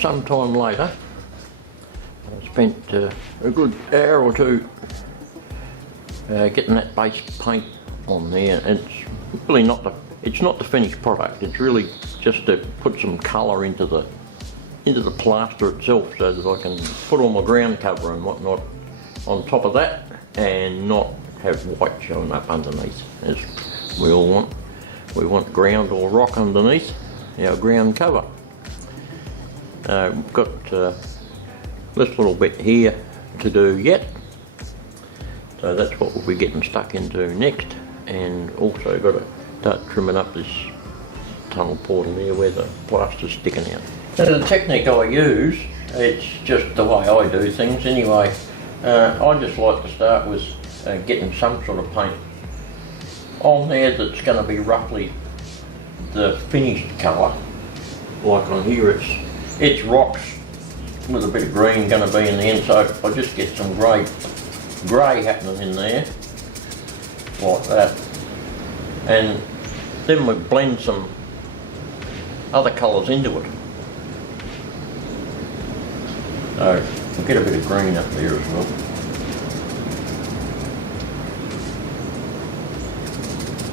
sometime later. I spent a good hour or two getting that base paint on there. It's really not the finished product. It's really just to put some colour into the plaster itself, so that I can put all my ground cover and whatnot on top of that and not have white showing up underneath, as we all want. We want ground or rock underneath our ground cover. We've got this little bit here to do yet, so that's what we'll be getting stuck into next, and also got to start trimming up this tunnel portal here where the plaster's sticking out. Now, the technique I use, it's just the way I do things anyway. I just like to start with getting some sort of paint on there that's going to be roughly the finished colour. Like on here, it's rocks with a bit of green going to be in the end, so I just get some grey happening in there, like that. And then we blend some other colours into it. So we'll get a bit of green up there as well.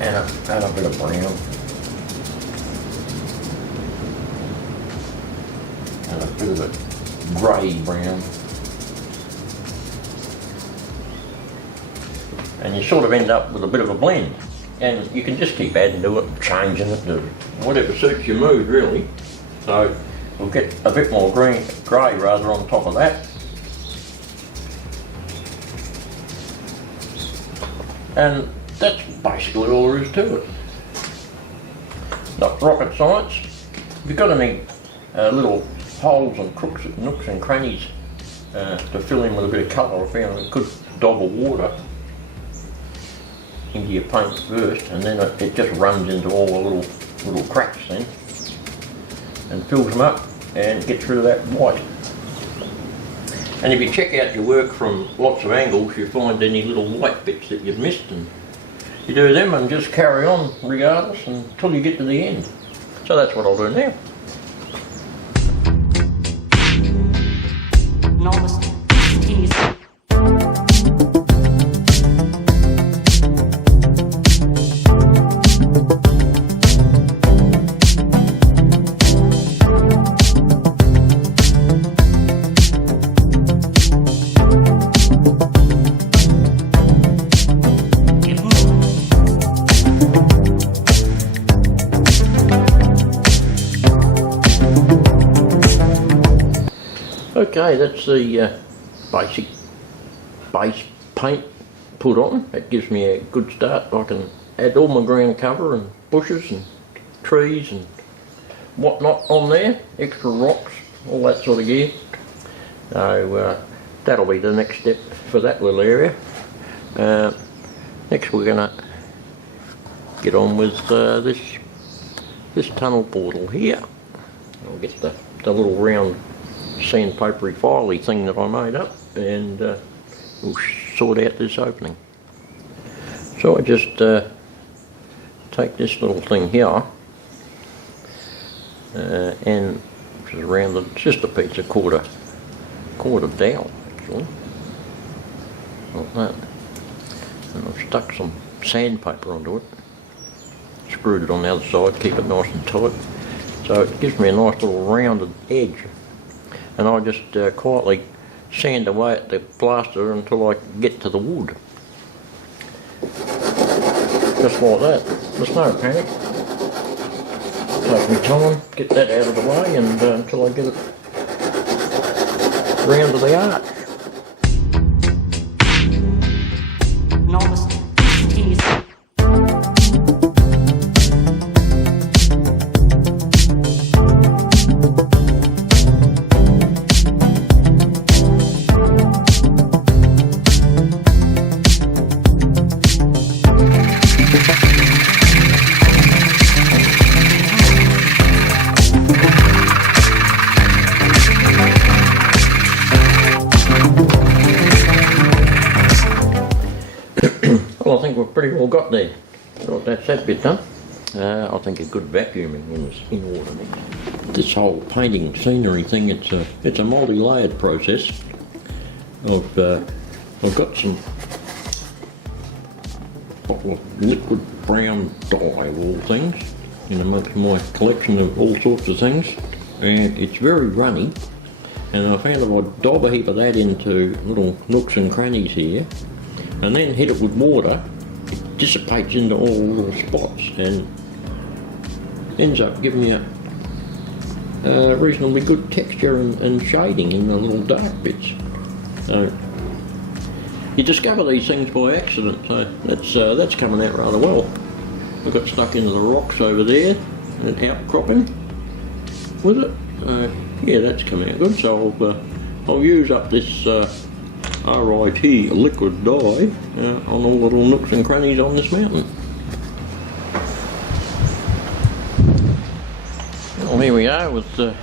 And a bit of brown. And a bit of a grey brown. And you sort of end up with a bit of a blend. And you can just keep adding to it, changing it to whatever suits your mood, really. So we'll get a bit more grey rather on top of that. And that's basically all there is to it. Not rocket science. If you've got any little holes and nooks and crannies to fill in with a bit of colour, I found a good dob of water into your paint first, and then it just runs into all the little cracks then and fills them up and gets rid of that white. And if you check out your work from lots of angles, you find any little white bits that you've missed, and you do them and just carry on regardless until you get to the end. So that's what I'll do now. Okay, that's the basic base paint put on. That gives me a good start. I can add all my ground cover and bushes and trees and whatnot on there, extra rocks, all that sort of gear. So that'll be the next step for that little area. Next we're going to get on with this tunnel portal here. I'll get the little round sandpapery filey thing that I made up, and we'll sort out this opening. So I just take this little thing here and just around it's just a piece of quarter dowel actually, like that, and I've stuck some sandpaper onto it, screwed it on the other side, keep it nice and tight, so it gives me a nice little rounded edge. And I just quietly sand away at the plaster until I get to the wood. Just like that. There's no panic. Take my time, get that out of the way, and until I get it round to the arch. Well, I think we've pretty well got that bit done. I think a good vacuuming is in order next. This whole painting scenery thing, it's a multi-layered process. I've got some liquid brown dye of all things in amongst my collection of all sorts of things, and it's very runny, and I found if I dob a heap of that into little nooks and crannies here and then hit it with water, it dissipates into all the little spots and ends up giving me a reasonably good texture and shading in the little dark bits. So you discover these things by accident, so that's coming out rather well. I got stuck into the rocks over there, and outcropping with it. Yeah, that's coming out good. So I'll use up this RIT liquid dye on all the little nooks and crannies on this mountain. Well, here we are with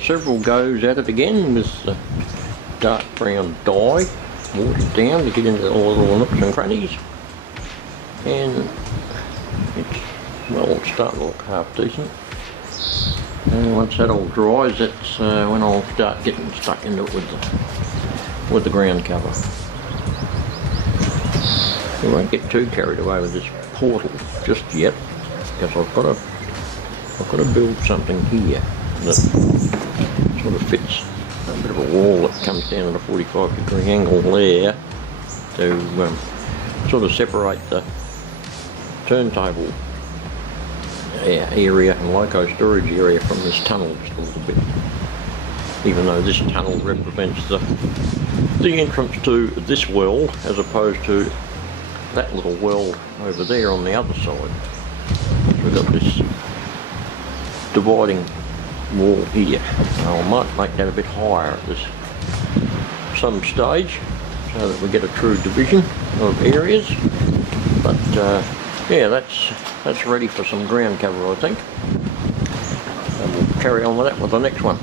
several goes at it again with dark brown dye, watered down to get into all the little nooks and crannies, and it's starting to look half decent. And once that all dries, that's when I'll start getting stuck into it with the ground cover. We won't get too carried away with this portal just yet, because I've got to build something here that sort of fits a bit of a wall that comes down at a 45-degree angle there to sort of separate the turntable area and loco storage area from this tunnel just a little bit. Even though this tunnel represents the entrance to this well as opposed to that little well over there on the other side. So we've got this dividing wall here. I might make that a bit higher at this some stage so that we get a true division of areas. But yeah, that's ready for some ground cover, I think. And we'll carry on with that with the next one.